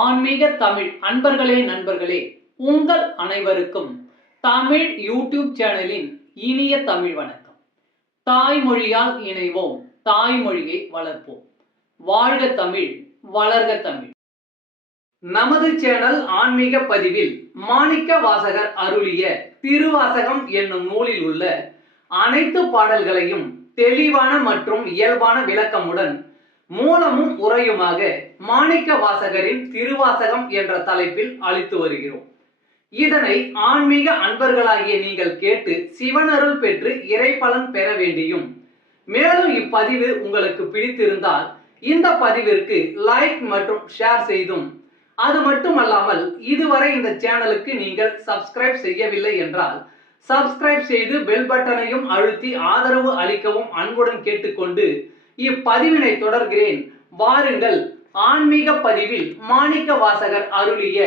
ஆன்மீக தமிழ் அன்பர்களே நண்பர்களே, உங்கள் அனைவருக்கும் தமிழ் யூடியூப் சேனலின் இனிய தமிழ் வணக்கம். தாய்மொழியால் இணைவோம், தாய்மொழியை வளர்ப்போம். வாழ்க தமிழ், வளர்க தமிழ். நமது சேனல் ஆன்மீக பதிவில் மாணிக்க வாசகர் அருளிய திருவாசகம் என்னும் நூலில் உள்ள அனைத்து பாடல்களையும் தெளிவான மற்றும் இயல்பான விளக்கமுடன் மூலமும் உரையுமாக மாணிக்க வாசகரின் திருவாசகம் என்ற தலைப்பில் அளித்து வருகிறோம். இதனை ஆன்மீக அன்பர்களாகிய நீங்கள் கேட்டு சிவனருள் பெற்று இறைபலன் பெற வேண்டியும், மேலும் இப்பதிவு உங்களுக்கு பிடித்திருந்தால் இந்த பதிவிற்கு லைக் மற்றும் ஷேர் செய்தும், அது மட்டுமல்லாமல் இதுவரை இந்த சேனலுக்கு நீங்கள் சப்ஸ்கிரைப் செய்யவில்லை என்றால் சப்ஸ்கிரைப் செய்து பெல் பட்டனையும் அழுத்தி ஆதரவு அளிக்கவும் அன்புடன் கேட்டுக்கொண்டு இப்பதிவினை தொடர்கிறேன். வாருங்கள், ஆன்மீக பதிவில் மாணிக்க வாசகர் அருளிய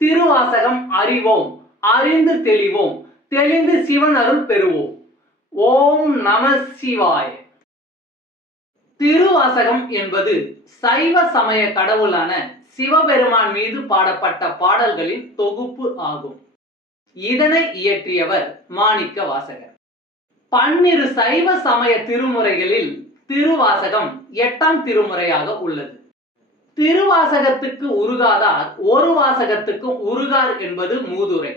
திருவாசகம் அறிவோம், அறிந்து தெளிவோம், தெளிந்து சிவன் அருள் பெறுவோம். ஓம் நம சிவாய. திருவாசகம் என்பது சைவ சமய கடவுளான சிவபெருமான் மீது பாடப்பட்ட பாடல்களின் தொகுப்பு ஆகும். இதனை இயற்றியவர் மாணிக்க வாசகர். பன்னிரு சைவ சமய திருமுறைகளில் திருவாசகம் 8ஆம் திருமுறையாக உள்ளது. திருவாசகத்துக்கு உருகாதார் ஒரு வாசகத்துக்கும் உருகார் என்பது மூதுரை.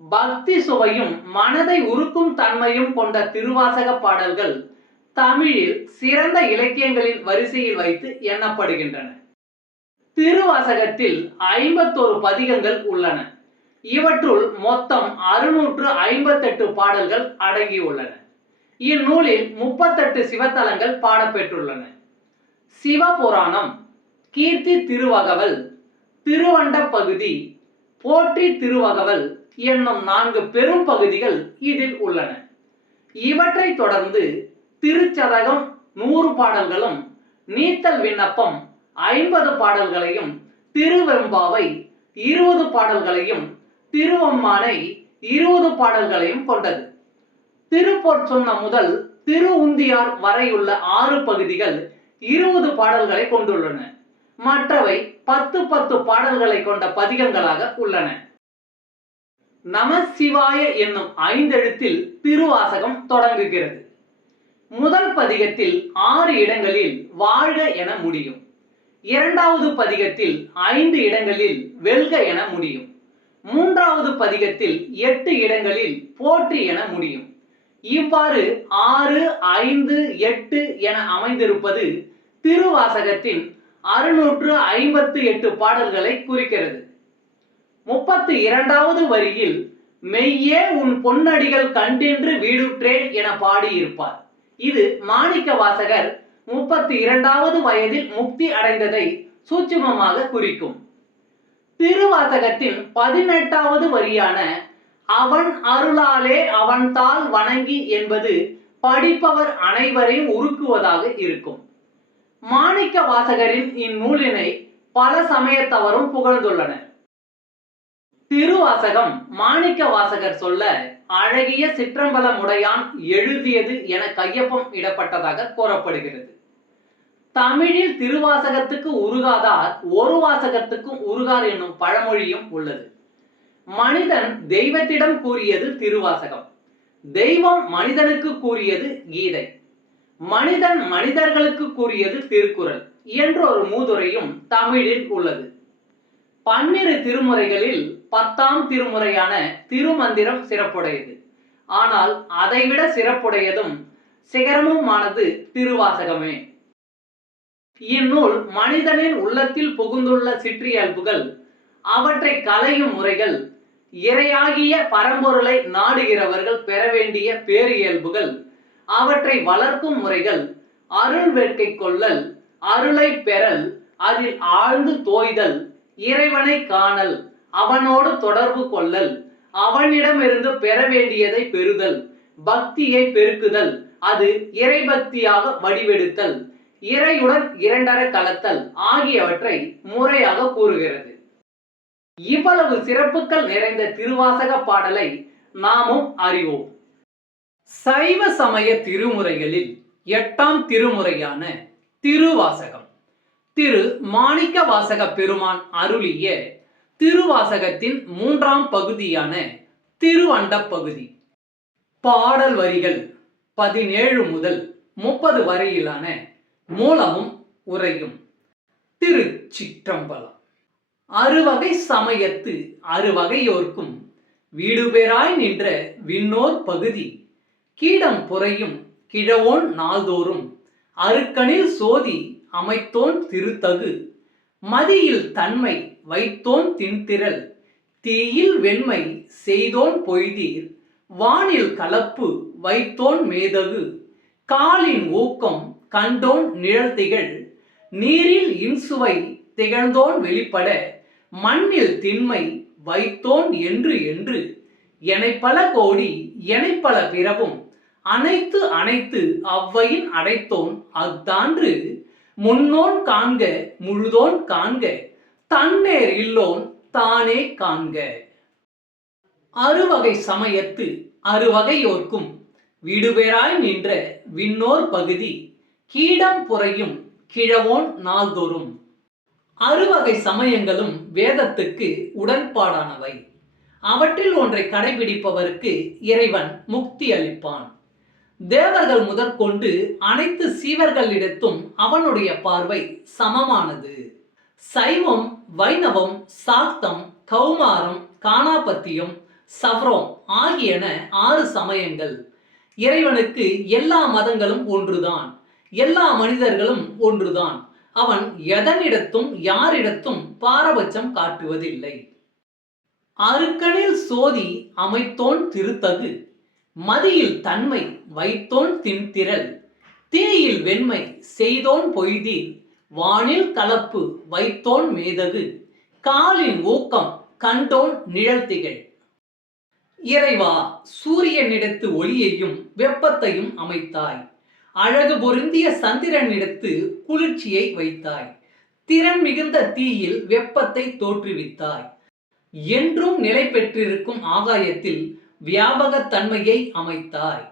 பக்தி சுவையும் மனதை உருக்கும் தன்மையும் கொண்ட திருவாசக பாடல்கள் தமிழில் சிறந்த இலக்கியங்களின் வரிசையில் வைத்து எண்ணப்படுகின்றன. திருவாசகத்தில் 51 பதிகங்கள் உள்ளன. இவற்றுள் மொத்தம் 658 பாடல்கள் அடங்கியுள்ளன. இந்நூலில் 38 சிவத்தலங்கள் பாடப்பெற்றுள்ளன. சிவபுராணம், கீர்த்தி திருவகவல், திருவண்ட பகுதி, போற்றி திருவகவல் என்னும் 4 பெரும் பகுதிகள் இதில் உள்ளன. இவற்றை தொடர்ந்து திருச்சதகம் 100 பாடல்களும், நீத்தல் விண்ணப்பம் 50 பாடல்களையும், திருவெம்பாவை 20 பாடல்களையும், திருவம்மானை 20 பாடல்களையும் கொண்டது. திருப்பொற்சொன்ன முதல் திரு உந்தியார் வரையுள்ள 6 பகுதிகள் 20 பாடல்களை கொண்டுள்ளன. மற்றவை 10 பாடல்களை கொண்ட பதிகங்களாக உள்ளன. நம சிவாய என்னும் 5 எழுத்தில் திருவாசகம் தொடங்குகிறது. முதல் பதிகத்தில் 6 இடங்களில் வாழ்க என முடியும். 2வது பதிகத்தில் 5 இடங்களில் வெல்க என முடியும். 3வது பதிகத்தில் 8 இடங்களில் போற்றி என முடியும். இவ்வாறு 6, 5, 8 என அமைந்திருப்பது திருவாசகத்தின் 658 பாடல்களை குறிக்கிறது. 32வது வரியில் மெய்யே உன் பொன்னடிகள் கண்டின்று வீடுற்றேன் என பாடியிருப்பார். இது மாணிக்க வாசகர் 32வது வயதில் முக்தி அடைந்ததை சூட்சுமமாக குறிக்கும். திருவாசகத்தின் 18வது வரியான அவன் அருளாலே அவன்தாள் வணங்கி என்பது படிப்பவர் அனைவரையும் உருக்குவதாக இருக்கும். மாணிக்க வாசகரின் இந்நூலினை பல சமயத்தவரும் புகழ்ந்துள்ளனர். திருவாசகம் மாணிக்க வாசகர் சொல்ல அழகிய சிற்றம்பலமுடையான் எழுதியது என கையொப்பம் இடப்பட்டதாக கூறப்படுகிறது. தமிழில் திருவாசகத்துக்கு உருகாதார் ஒரு வாசகத்துக்கும் உருகார் என்னும் பழமொழியும் உள்ளது. மனிதன் தெய்வத்திடம் கூறியது திருவாசகம், தெய்வம் மனிதனுக்கு கூறியது கீதை, மனிதன் மனிதர்களுக்கு கூறியது திருக்குறள் என்ற ஒரு மூதுரையும் தமிழில் உள்ளது. 12 திருமுறைகளில் 10ஆம் திருமுறையான திருமந்திரம் சிறப்புடையது. ஆனால் அதைவிட சிறப்புடையதும் சிகரமுமானது திருவாசகமே. இந்நூல் மனிதனின் உள்ளத்தில் புகுந்துள்ள சிற்றியல்புகள், அவற்றை களையும் முறைகள், இறையாகிய பரம்பொருளை நாடுகிறவர்கள் பெற வேண்டிய பேரியல்புகள், அவற்றை வளர்க்கும் முறைகள், அருள் வேட்கை கொள்ளல், அருளை பெறல், அதில் ஆழ்ந்து தோய்தல், இறைவனை காணல், அவனோடு தொடர்பு கொள்ளல், அவனிடமிருந்து பெற வேண்டியதை பெறுதல், பக்தியை பெருக்குதல், அது இறைபக்தியாக வடிவெடுத்தல், இறையுடன் இரண்டர கலத்தல் ஆகியவற்றை முறையாக கூறுகிறது. இவ்வளவு சிறப்புகள் நிறைந்த திருவாசக பாடலை நாமும் அறிவோம். சைவ சமய திருமுறைகளில் 8ஆம் திருமுறையான திருவாசகம் திரு மாணிக்கவாசக பெருமான் அருளிய திருவாசகத்தின் 3ஆம் பகுதியான திருவண்டப் பகுதி. பாடல் வரிகள் 17 முதல் 30 வரையிலான மூலமும் உரையும். திருச்சிற்றம்பலம். அறுவகை சமயத்து அறுவகையோர்க்கும் வீடுபேராய் நின்ற விண்ணோர் பகுதி கீடம் புரையும் கிழவோன் நாள்தோறும் அருக்கனில் சோதி அமைத்தோன் திருத்தகு மதியில் தன்மை வைத்தோன் திண்திரள் தீயில் வெண்மை செய்தோன் பொய்தீர் வானில் கலப்பு வைத்தோன் மேதகு காலின் ஊக்கம் கண்டோன் நிழல்திகள் நீரில் இன்சுவை திகழ்ந்தோன் வெளிப்பட மண்ணில் திண்மை வைத்தோன் என்று என்று எனைப்பல கோடி எனைப்பல பிறவும் அனைத்து அனைத்து அவ்வையின் அடைத்தோன் அஃதான்று முன்னோன் காண்க முழுதோன் காண்க தன்னேர் இல்லோன் தானே காண்க. அறுவகை சமயத்து அறுவகையோர்க்கும் வீடுபேராய் நின்ற விண்ணோர் பகுதி கீடம் புரையும் கிழவோன் நாள்தோறும். அறுவகை சமயங்களும் வேதத்துக்கு உடன்பாடானவை. அவற்றில் ஒன்றை கடைபிடிப்பவருக்கு இறைவன் முக்தி அளிப்பான். தேவர்கள் முதற்கொண்டு அனைத்து சீவர்களிடத்தும் அவனுடைய பார்வை சமமானது. சைவம், வைணவம், சாக்தம், கௌமாரம், காணாபத்தியம், சவ்ரம் ஆகியன 6 சமயங்கள். இறைவனுக்கு எல்லா மதங்களும் ஒன்றுதான், எல்லா மனிதர்களும் ஒன்றுதான். அவன் எதனிடத்தும் யாரிடத்தும் பாரபட்சம் காட்டுவதில்லை. அருக்கனில் சோதி அமைத்தோன் திருத்தகு மதியில் தன்மை வைத்தோன் திண்திரள் தீயில் வெண்மை செய்தோன் பொய்தீர் வானில் கலப்பு வைத்தோன் மேதகு காலின் ஊக்கம் கண்டோன் நிழல்திகள். இறைவா, சூரியனிடத்து ஒளியையும் வெப்பத்தையும் அமைத்தாய். அழகு பொருந்திய சந்திரனிடத்து குளிர்ச்சியை வைத்தாய். திறன் மிகுந்த தீயில் வெப்பத்தை தோற்றுவித்தாய். என்றும் நிலை பெற்றிருக்கும் ஆகாயத்தில் வியாபகத் தன்மையை அமைத்தாய்.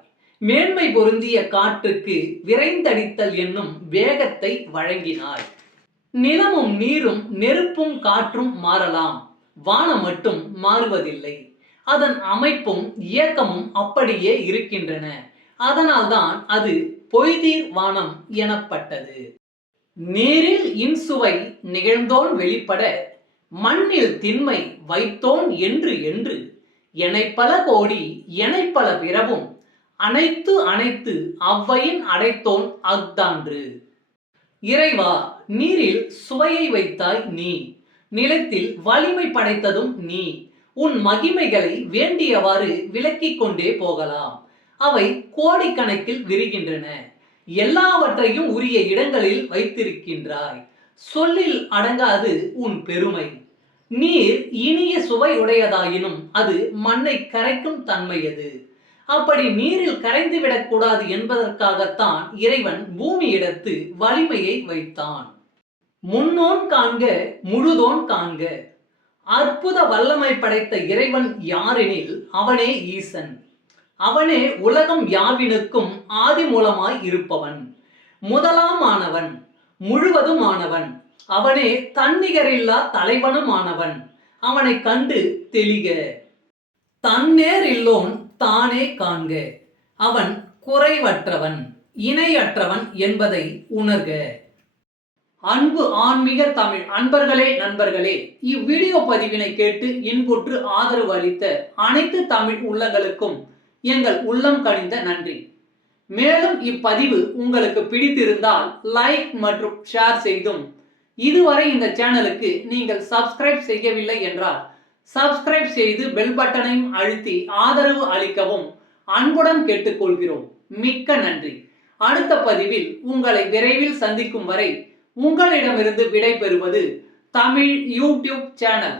மேன்மை பொருந்திய காற்றுக்கு விரைந்தடித்தல் என்னும் வேகத்தை வழங்கினாய். நிலமும் நீரும் நெருப்பும் காற்றும் மாறலாம், வானம் மட்டும் மாறுவதில்லை. அதன் அமைப்பும் இயக்கமும் அப்படியே இருக்கின்றன. அதனால்தான் அது பொய்தீர் வானம் எனப்பட்டது. நீரில் இன்சுவை நிகழ்ந்தோன் வெளிப்பட மண்ணில் திண்மை வைத்தோன் என்று என்று எனைப்பல கோடி எனைப்பல பிறவும் அனைத்து அனைத்து அவ்வையின் அடைத்தோன் அஃதான்று. இறைவா, நீரில் சுவையை வைத்தாய் நீ, நிலத்தில் வலிமை படைத்ததும் நீ. உன் மகிமைகளை வேண்டியவாறு விளக்கிக் கொண்டே போகலாம். அவை கோடிக்கணக்கில் விரிகின்றன. எல்லாவற்றையும் உரிய இடங்களில் வைத்திருக்கின்றாய். சொல்லில் அடங்காது உன் பெருமை. நீர் இனிய சுவை உடையதாயினும் அது மண்ணை கரைக்கும் தன்மையது. அப்படி நீரில் கரைந்து விடக்கூடாது என்பதற்காகத்தான் இறைவன் பூமியிடத்து வலிமையை வைத்தான். முன்னோன் காண்க முழுதோன் காண்க. அற்புத வல்லமை படைத்த இறைவன் யாரெனில் அவனே ஈசன். அவனே உலகம் யாவினுக்கும் ஆதி மூலமாய் இருப்பவன், முதலாமானவன், முழுவதுமானவன். அவனே தன்னிகரில்லா தலைவனுமானவன். அவனை கண்டு தெளிக. தன்னேர் இல்லோன் தானே காண்க. அவன் குறைவற்றவன், இணையற்றவன் என்பதை உணர்க. அன்பு ஆன்மீக தமிழ் அன்பர்களே, நண்பர்களே, இவ்வீடியோ பதிவினை கேட்டு இன்புற்று ஆதரவு அளித்த அனைத்து தமிழ் உள்ளங்களுக்கும் எங்கள் உள்ளம் கனிந்த நன்றி. மேலும் இப்பதிவு உங்களுக்கு பிடித்திருந்தால் லைக் மற்றும் ஷேர் செய்தும், இதுவரை இந்த சேனலுக்கு நீங்கள் சப்ஸ்கிரைப் செய்யவில்லை என்றால் சப்ஸ்கிரைப் செய்து பெல் பட்டனையும் அழுத்தி ஆதரவு அளிக்கவும் அன்புடன் கேட்டுக்கொள்கிறோம். மிக்க நன்றி. அடுத்த பதிவில் உங்களை விரைவில் சந்திக்கும் வரை உங்களிடமிருந்து விடை பெறுவது தமிழ் யூடியூப் சேனல்.